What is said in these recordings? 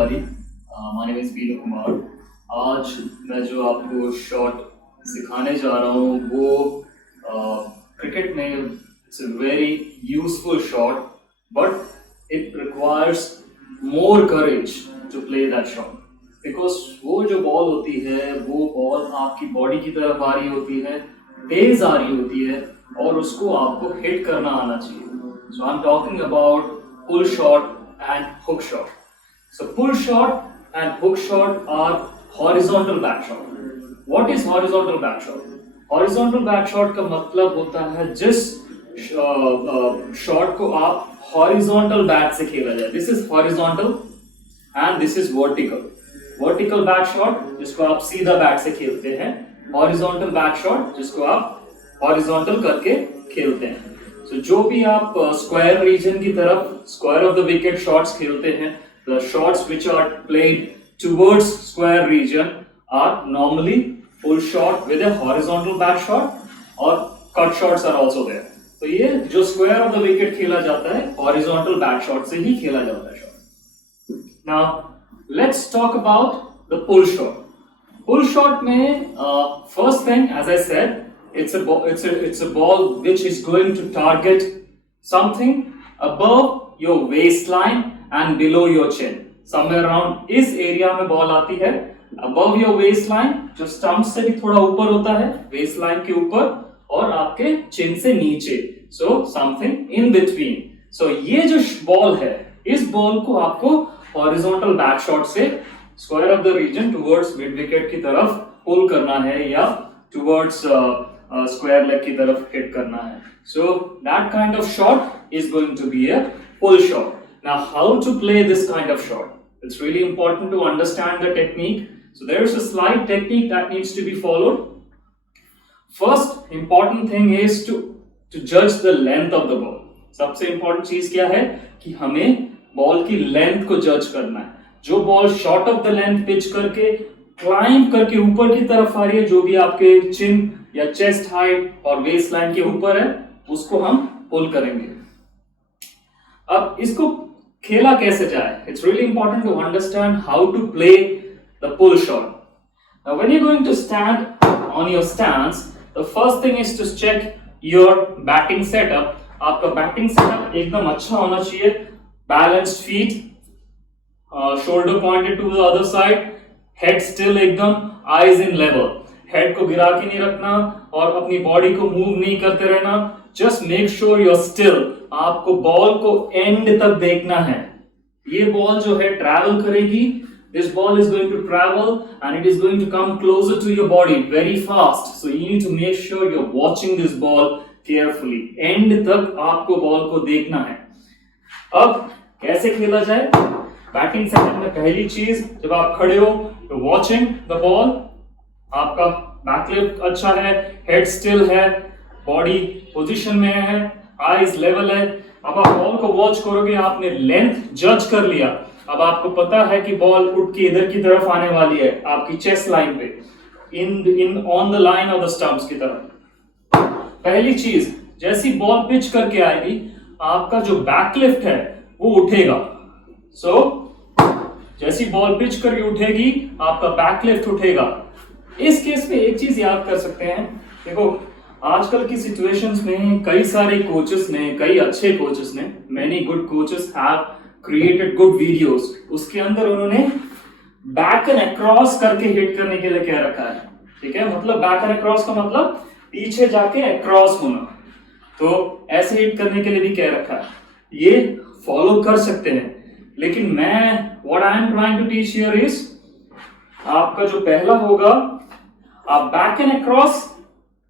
everybody. My name is Bino Kumar. आज मैं जो आपको शॉट सिखाने जा रहा हूँ वो क्रिकेट में it's a very useful shot but it requires more courage to play that shot because वो जो बॉल होती है वो बॉल आपकी बॉडी की तरफ आ रही होती है, तेज आ रही होती है और उसको आपको हिट करना आना चाहिए. So I am talking about pull shot and hook shot. So pull shot and hook shot are horizontal back shot. What is horizontal back shot? Horizontal back shot का मतलब होता है जिस शॉट को आप horizontal बैट से खेला जाए. This is horizontal and this is vertical. Vertical back shot जिसको आप सीधा बैट से खेलते हैं, horizontal back shot जिसको आप horizontal करके खेलते हैं. So, जो भी आप स्क्वायर रीजन की तरफ square of the wicket shots खेलते हैं, the shots which are played towards square region are normally pull shot with a horizontal back shot or cut shots are also there. तो ये जो स्क्वायर ऑफ द विकेट खेला जाता है horizontal back shot से ही खेला जाता है shot. Now let's talk about the pull shot. Pull shot में first thing as I said, it's a ball which is going to target something above your waistline and below your chin. Somewhere around इस area में ball आती है above your waistline, जो stump से भी थोड़ा ऊपर होता है, waistline के ऊपर और आपके चिन से नीचे. So something in between. So ये जो बॉल है, इस बॉल को आपको horizontal back shot से square of the region towards mid wicket की तरफ pull करना है या towards square leg की तरफ hit करना है. So that kind of shot is going to be a pull shot. Now how to play this kind of shot? It's really important to understand the technique. So there is a slight technique that needs to be followed. First important thing is to judge the length of the ball. सबसे important चीज क्या है कि हमें ball की length को जज करना है. जो ball short of the length pitch करके क्लाइंब करके ऊपर की तरफ आ रही है, जो भी आपके चिन या चेस्ट हाइट और वेस्ट लाइन के ऊपर है, उसको हम पुल करेंगे. अब इसको खेला कैसे जाए? It's really important to understand how to play the pull shot. Now when you going to stand on your stance, the first thing is to check your batting setup. आपका बैटिंग सेटअप एकदम अच्छा होना चाहिए. Balanced feet, shoulder pointed to the other side, head still एकदम, eyes in level. Head को गिरा के नहीं रखना और अपनी बॉडी को मूव नहीं करते रहना. Just make sure you are still. आपको बॉल को एंड तक देखना है. ये बॉल जो है ट्रैवल करेगी. This ball is going to travel and it is going to come closer to your body very fast. So you need to make sure you are watching this ball carefully. End तक आपको ball को देखना है. अब कैसे खेला जाए? Batting setup में पहली चीज, जब आप खड़े हो तो वॉचिंग द बॉल. आपका बैकलिफ्ट अच्छा है, हेड स्टिल है, बॉडी पोजीशन में है, आईज लेवल है. अब आप बॉल को वॉच करोगे. आपने लेंथ जज कर लिया. अब आपको पता है कि बॉल उठ के इधर की तरफ आने वाली है, आपकी चेस्ट लाइन पे, in on the line of the stumps की तरफ. पहली चीज, जैसी बॉल पिच करके आएगी, आपका जो बैकलिफ्ट है वो उठेगा. सो जैसी बॉल पिच करके उठेगी, आपका बैकलिफ्ट उठेगा. इस केस में एक चीज याद कर सकते हैं. देखो, आजकल की सिचुएशंस में कई सारे कोचेस ने, कई अच्छे कोचेस ने, many good coaches have created good videos. उसके अंदर उन्होंने बैक एंड अक्रॉस करके हिट करने के लिए क्या रखा है. ठीक है, मतलब बैक एंड अक्रॉस का मतलब पीछे जाके अक्रॉस होना. तो ऐसे हिट करने के लिए भी क्या रखा है. ये फॉलो कर सकते हैं. लेकिन मैं what I am trying to teach here is, आपका जो पहला होगा, आप बैक एंड अक्रॉस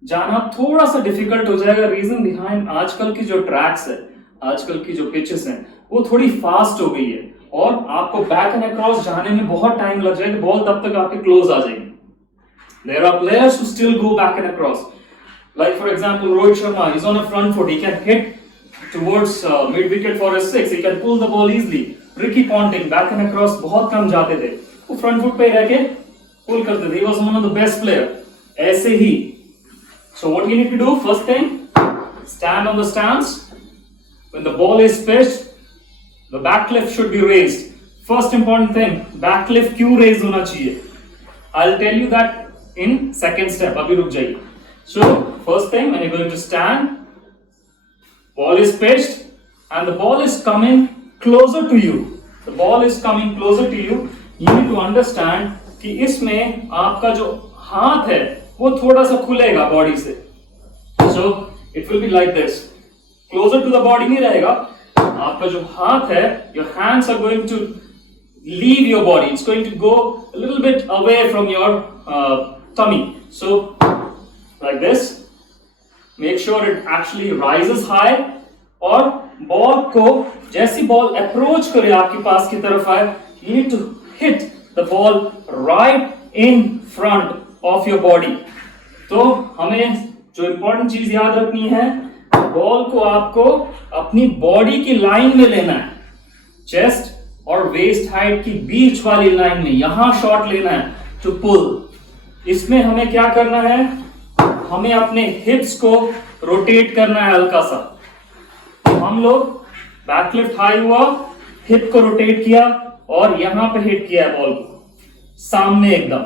जाना थोड़ा सा डिफिकल्ट हो जाएगा. रीजन बिहाइंड, आजकल की जो ट्रैक्स है, आजकल की जो पिचेस हैं, वो थोड़ी फास्ट हो गई है और आपको बैक एंड अक्रॉस जाने में बहुत टाइम लग जाएगा. बॉल तब तक आपके क्लोज आ जाएगी. There are players who still go back and across. Like for example Rohit Sharma is on a front foot. He can hit towards mid wicket for a six. He can pull the ball easily. Ricky Ponting back and across बहुत कम जाते थे, वो front foot पे रह के पुल करते थे. He was one of the best player. ऐसे ही. So what you need to do? First thing, stand on the stance. When the ball is pitched, the back left should be raised. First important thing, backlift क्यों raise होना चाहिए? I will tell you that in second step. अभी रुक जाइए. So first thing, when you going to stand, ball is pitched and the ball is coming closer to you. The ball is coming closer to you. You need to understand कि इसमें आपका जो हाथ है वो थोड़ा सा खुलेगा बॉडी से. So it will be like this. Closer to the body नहीं रहेगा. आपका जो हाथ है, your hands are going to leave your body. It's going to go a little bit away from your tummy. So like this. Make sure it actually rises high. और ball को जैसी ball approach करे आपके पास की तरफ आए, you need to hit the ball right in front of your body. तो हमें जो इंपॉर्टेंट चीज याद रखनी है, बॉल को आपको अपनी बॉडी की लाइन में लेना है. चेस्ट और वेस्ट हाइट की बीच वाली लाइन में यहां शॉट लेना है टू पुल. इसमें हमें क्या करना है? हमें अपने हिप्स को रोटेट करना है हल्का सा. हम लोग बैकलिफ्ट हाई हुआ, हिप को रोटेट किया और यहां पे हिट किया है बॉल को सामने एकदम.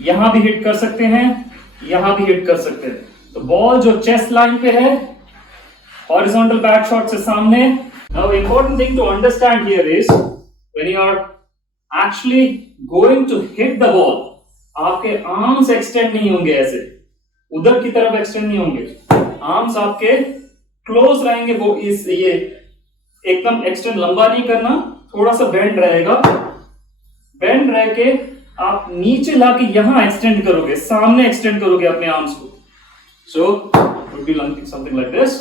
यहां भी हिट कर सकते हैं, यहां भी हिट कर सकते हैं. तो बॉल जो चेस्ट लाइन पे है, हॉरिजॉन्टल बैक शॉट से सामने. Now important thing to understand here is when you are actually going to hit the ball, आपके आर्म्स एक्सटेंड नहीं होंगे, ऐसे उधर की तरफ एक्सटेंड नहीं होंगे. आर्म्स आपके क्लोज रहेंगे. वो इस ये एकदम एक्सटेंड लंबा नहीं करना, थोड़ा सा बेंड रहेगा. बेंड रह के आप नीचे लाके यहां एक्सटेंड करोगे, सामने एक्सटेंड करोगे अपने आर्म्स को. So would be something like this.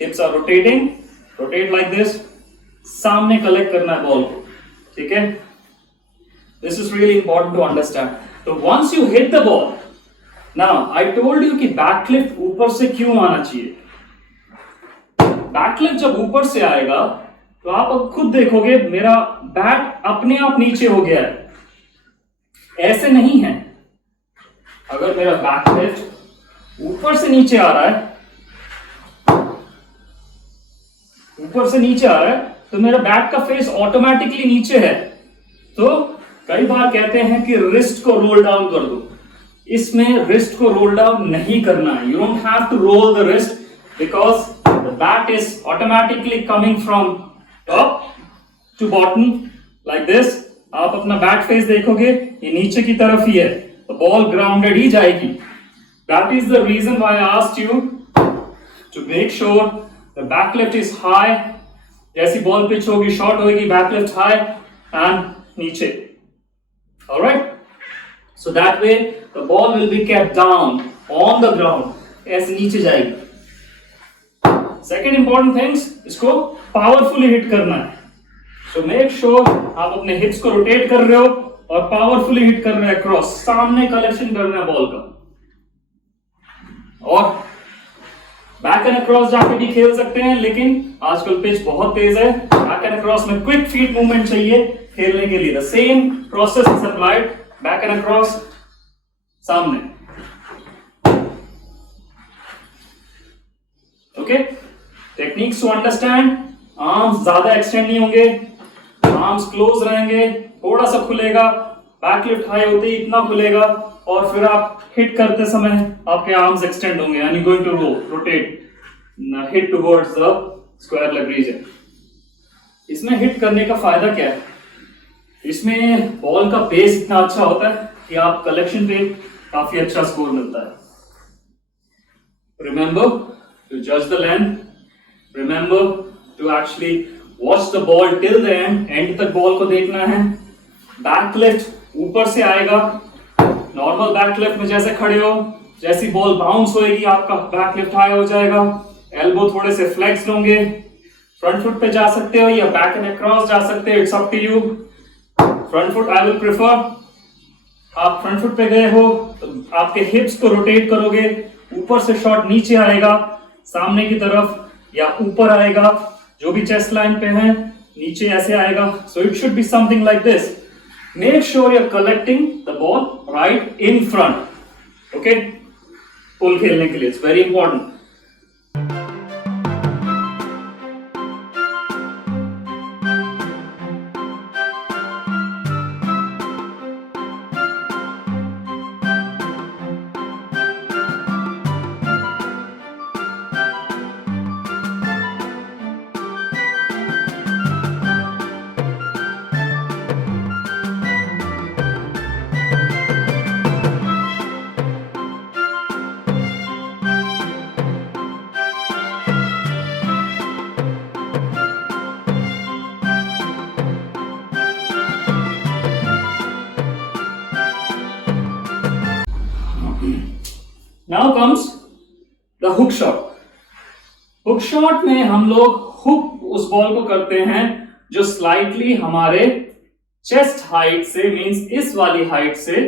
Hips are rotating, rotate like this. सामने कलेक्ट करना है बॉल को. ठीक है, this is really important to understand. तो once you hit the ball, now I told you कि बैकलिफ्ट ऊपर से क्यों आना चाहिए. बैकलिफ्ट जब ऊपर से आएगा तो आप अब खुद देखोगे मेरा बैट अपने आप नीचे हो गया है. ऐसे नहीं है. अगर मेरा बैकलिफ्ट ऊपर से नीचे आ रहा है, ऊपर से नीचे आ रहा है, तो मेरा बैट का फेस ऑटोमेटिकली नीचे है. तो कई बार कहते हैं कि रिस्ट को रोल डाउन कर दो. इसमें रिस्ट को रोल डाउन नहीं करना है. You don't have to roll the wrist because the bat is automatically coming from top to bottom like this. आप अपना बैट फेस देखोगे, ये नीचे की तरफ ही है, तो बॉल ग्राउंडेड ही जाएगी. That is the reason why I asked you to make sure the backlift is high. जैसी बॉल पिच होगी, शॉट होगी, बैकलिफ्ट हाई एंड नीचे. Alright? So that way the ball will be kept down on the ground. ऐसे नीचे जाएगी. Second important things, इसको powerfully hit करना है. So make sure आप अपने hips को rotate कर रहे हो और powerfully hit कर रहे हैं across. सामने collection कर रहे हैं बॉल का. और बैक एंड अक्रॉस जाके भी खेल सकते हैं, लेकिन आजकल पिच बहुत तेज है. बैक एंड अक्रॉस में क्विक फीट मूवमेंट चाहिए खेलने के लिए. The same process is applied. Back and across, सामने. Okay, techniques to understand. Arms ज्यादा एक्सटेंड नहीं होंगे, आर्म्स क्लोज रहेंगे, थोड़ा सा खुलेगा. बैकलिफ्ट हाई होते ही इतना खुलेगा और फिर आप हिट करते समय आपके आर्म्स एक्सटेंड होंगे and you going to rotate, hit towards the square leg region. इसमें हिट करने का फायदा क्या है? इसमें बॉल का पेस इतना अच्छा होता है कि आप कलेक्शन पे काफी अच्छा स्कोर मिलता है. रिमेंबर टू जज the length. Remember to actually watch the ball till the end. End तक बॉल को देखना है. बैकलिफ्ट ऊपर से आएगा. नॉर्मल बैकलिफ्ट में जैसे खड़े हो, जैसी बॉल बाउंस होएगी आपका बैकलिफ्ट हाई हो जाएगा. एल्बो थोड़े से फ्लेक्स होंगे. फ्रंट फुट पे जा सकते हो या बैक एंड अक्रॉस जा सकते हो, it's up to you. Front foot I will prefer. आप फ्रंट फुट पे गए हो तो आपके हिप्स को रोटेट करोगे. ऊपर से शॉट नीचे आएगा सामने की तरफ या ऊपर आएगा, जो भी चेस्ट लाइन पे है नीचे ऐसे आएगा. So it should be something like this. Make sure you're collecting the ball right in front. Okay? पुल खेलने के लिए it's very important. Now comes the hook shot. Hook shot में हम लोग हुक उस बॉल को करते हैं जो स्लाइटली हमारे चेस्ट हाइट से, मींस इस वाली हाइट से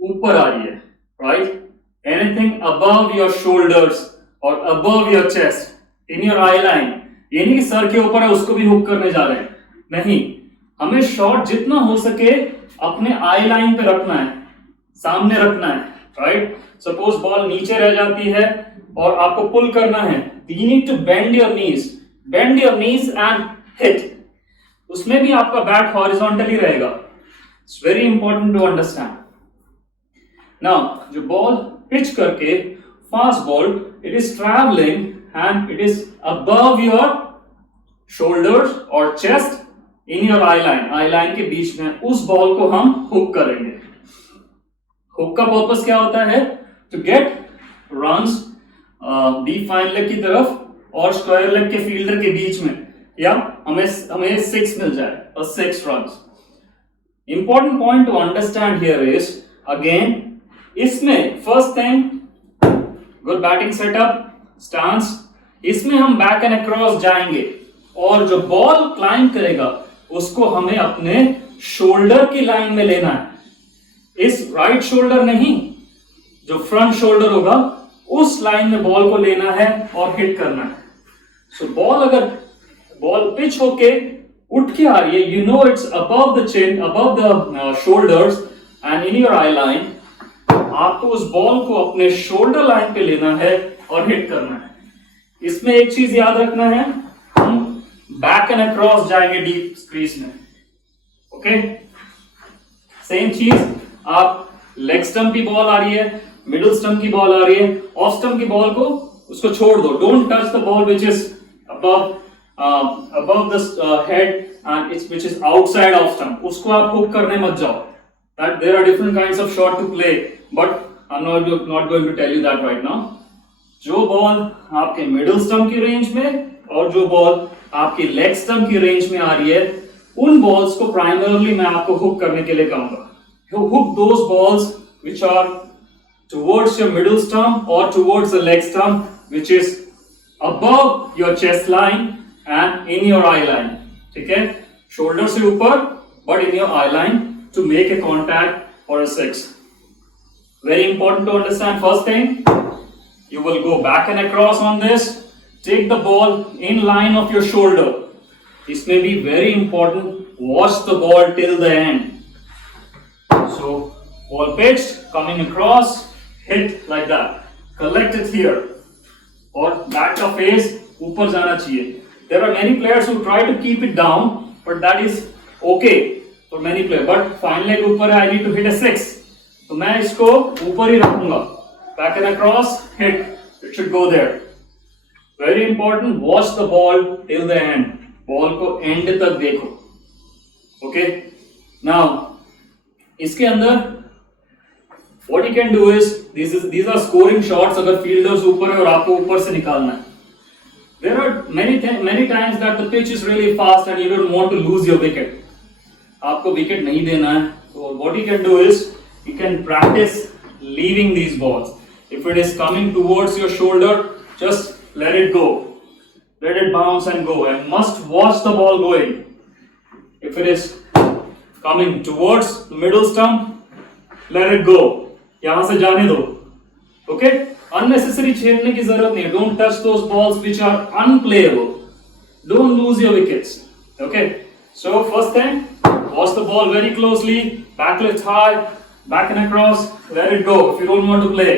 ऊपर आ रही है, right? Anything above your shoulders और above your chest in your eye line, ये नहीं कि सर के ऊपर है उसको भी हुक करने जा रहे हैं, नहीं, हमें शॉट जितना हो सके अपने आई लाइन पे रखना है, सामने रखना है, राइट? सपोज बॉल नीचे रह जाती है और आपको पुल करना है, you need to bend your knees and hit. उसमें भी आपका बैट हॉरिजॉन्टली रहेगा. It's very important to understand. Now, जो बॉल पिच करके fast ball, it is traveling and it is above your shoulders or chest in your eye line. Eye line के बीच में उस ball को हम हुक करेंगे. Hook का पर्पस क्या होता है? To get runs deep fine leg की तरफ और स्क्वायर लेग के फील्डर के बीच में, या हमें 6 मिल जाए और 6 runs. Important point to understand here is, again इसमें first thing good batting setup, stance. इसमें हम बैक एंड अक्रॉस जाएंगे और जो बॉल क्लाइंब करेगा उसको हमें अपने शोल्डर की लाइन में लेना है. इस राइट शोल्डर नहीं, जो फ्रंट शोल्डर होगा उस लाइन में बॉल को लेना है और हिट करना है. सो बॉल अगर बॉल पिच होके उठ के आ रही है, you know it's above the chin, above the shoulders and in your eye line, आपको उस बॉल को अपने शोल्डर लाइन पे लेना है और हिट करना है. इसमें एक चीज याद रखना है, हम बैक एंड अक्रॉस जाएंगे डीप क्रीज में. ओके, सेम चीज, आप लेग स्टंप की बॉल आ रही है, मिडिल स्टंप की बॉल आ रही है, ऑफ स्टंप की बॉल को उसको छोड़ दो. Don't touch the ball which is above the head and it's which is outside of stump. उसको आप हुक करने मत जाओ. That there are different kinds of shot to play, but I'm not going to tell you that right now. जो ball आपके middle stump की range में और जो बॉल आपकी लेग स्टंप की रेंज में आ रही है, उन बॉल्स को प्राइमरली मैं आपको हुक करने के लिए कहूंगा. You hook those balls which are towards your middle stump or towards the leg stump, which is above your chest line and in your eye line. ठीक है, शोल्डर से ऊपर but in your eye line to make a contact for a 6. Very important to understand. First thing, you will go back and across on this. Take the ball in line of your shoulder. This may be very important. Watch the ball till the end. So, ball pitched, coming across, hit like that. Collect it here. और bat का face ऊपर जाना चाहिए. There are many players who try to keep it down, but that is okay for many players. But fine leg ऊपर है, I need to hit a 6. तो मैं इसको ऊपर ही रखूंगा. Back and across, hit. It should go there. Very important. Watch the ball till the end. Ball को end तक देखो. Okay. Now, इसके अंदर what you can do is these are scoring shots. अगर fielders ऊपर है और आपको ऊपर से निकालना है. There are many times that the pitch is really fast and you don't want to lose your wicket. आपको wicket नहीं देना है. So what you can do is you can practice leaving these balls. If it is coming towards your shoulder, just let it go. Let it bounce and go. And must watch the ball going. If it is coming towards the middle stump, let it go. यहां से जाने दो. Okay? Unnecessary छेड़ने की जरूरत नहीं. Don't touch those balls which are unplayable. Don't lose your wickets. Okay? So first thing, watch the ball very closely. Back lift high, back and across. Let it go. If you don't want to play.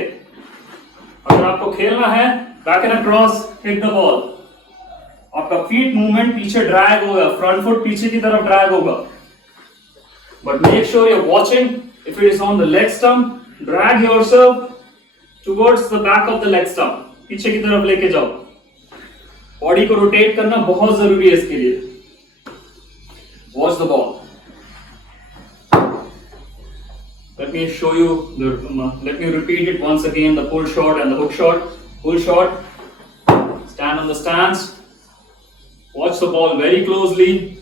अगर आपको खेलना है, back and across, hit the ball. आपका feet movement पीछे drag होगा, front foot पीछे की तरफ drag होगा. But make sure you're watching. If it is on the leg stump, drag yourself towards the back of the leg stump. पीछे की तरफ लेके जाओ. बॉडी को रोटेट करना बहुत जरूरी है इसके लिए. Watch the ball. Let me show you let me repeat it once again, the pull shot and the hook shot. Pull shot, stand on the stance, watch the ball very closely,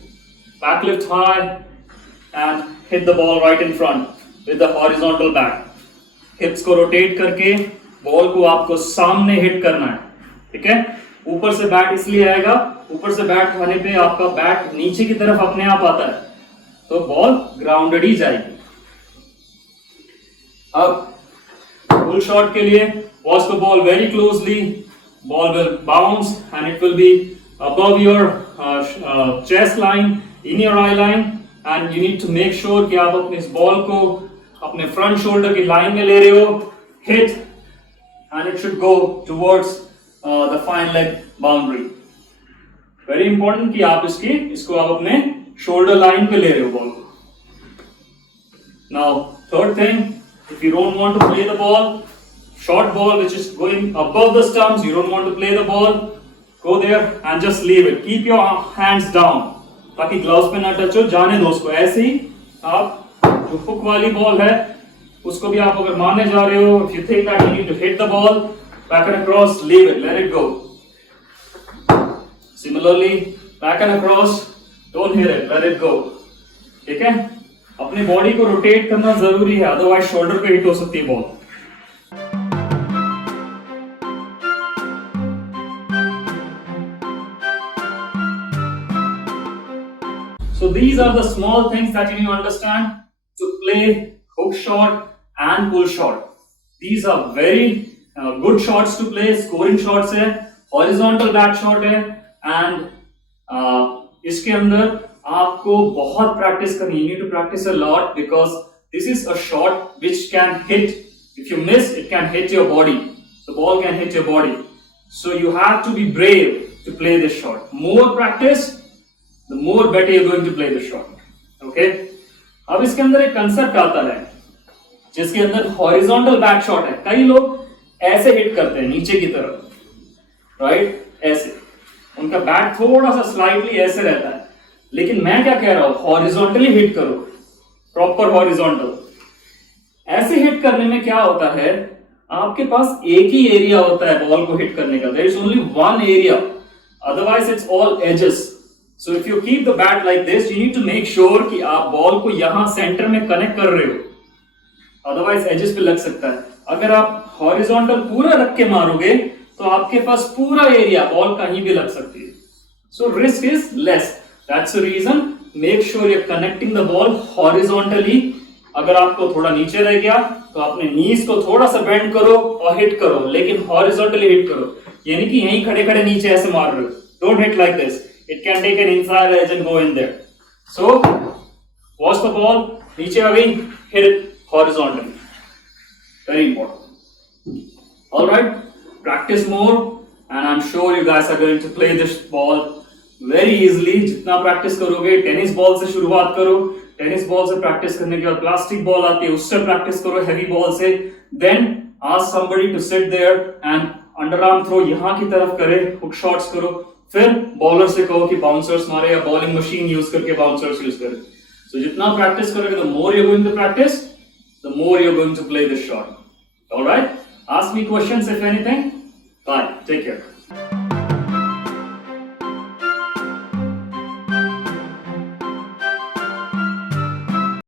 back lift high and hit the ball right in front with the horizontal back. Hips को rotate करके ball को आपको सामने hit करना है, ठीक है। ऊपर से बैट इसलिए आएगा, ऊपर से बैट आने पे आपका बैट नीचे की तरफ अपने आप आता है, तो बॉल ग्राउंडेड ही जाएगी। अब फुल शॉट के लिए watch the ball very closely, ball will bounce and it will be above your chest line, in your eye line, and you need to make sure कि आप अपने इस बॉल को अपने फ्रंट शोल्डर की line में ले रहे हो, hit and it should go towards the fine leg boundary. Very important कि आप इसको आप अपने शोल्डर लाइन पे ले रहे हो बॉल को। Now third thing, if you don't want to play the ball, short ball which is going above the stumps, you don't want to play the ball, go there and just leave it, keep your hands down ताकि gloves पे ना touch हो, जाने दो उसको। ऐसे ही आप जो हुक वाली बॉल है उसको भी आप अगर मारने जा रहे हो, if you think that you need to hit the ball back and across, leave it, let it go. Similarly, back and across, don't hit it, let it go, ठीक है। अपनी बॉडी को रोटेट करना जरूरी है, अदरवाइज शोल्डर पे hit हो सकती है ball. So these are the small things that you need to understand to play hook shot and pull shot. These are very good shots to play, scoring shots है, horizontal back shot है, and इसके अंदर आपको बहुत practice करनी है। You need to practice a lot because this is a shot which can hit. If you miss, it can hit your body. The ball can hit your body. So you have to be brave to play this shot. More practice, the more better you're going to play the shot. Okay? अब इसके अंदर एक concept आता है जिसके अंदर horizontal back shot है। कई लोग ऐसे हिट करते हैं नीचे की तरफ, राइट? ऐसे उनका बैट थोड़ा सा स्लाइटली ऐसे रहता है, लेकिन मैं क्या कह रहा हूं, हॉरिजॉन्टली हिट करो, प्रॉपर हॉरिजॉन्टल। ऐसे हिट करने में क्या होता है, आपके पास एक ही एरिया होता है बॉल को हिट करने का, there is only one area, otherwise it's all edges. So if you keep the bat like this, you need to make sure कि आप बॉल को यहां सेंटर में कनेक्ट कर रहे हो, अदरवाइज एजेस पे लग सकता है। अगर आप हॉरिजॉन्टल पूरा रख के मारोगे तो आपके पास पूरा एरिया बॉल कहीं भी लग सकती है, so risk is less. That's the reason, make sure you're connecting the ball horizontally. अगर आपको थोड़ा नीचे रह गया तो अपने नीज को थोड़ा सा बेंड करो और हिट करो, लेकिन हॉरिजॉन्टली हिट करो, यानी कि यहीं खड़े खड़े नीचे ऐसे मार रहे हो। Don't hit like this. It can take an inside edge and go in there. So, watch the ball, नीचे आ गई, hit it horizontally. Very important. All right, practice more, and I'm sure you guys are going to play this ball very easily. जितना practice करोगे, tennis ball से शुरुआत करो, tennis ball से practice करने के बाद प्लास्टिक बॉल आती है, उससे प्रैक्टिस करो, हैवी बॉल से, then ask somebody to sit there and under arm throw यहां की तरफ करे, हुक शॉट्स करो, फिर बॉलर से कहो कि बाउंसर्स मारे या बॉलिंग मशीन यूज करके बाउंसर्स यूज करे। सो जितना प्रैक्टिस करोगे, the more you are going to practice, the more you are going to play this shot. Alright, ask me questions if anything. Bye, take care.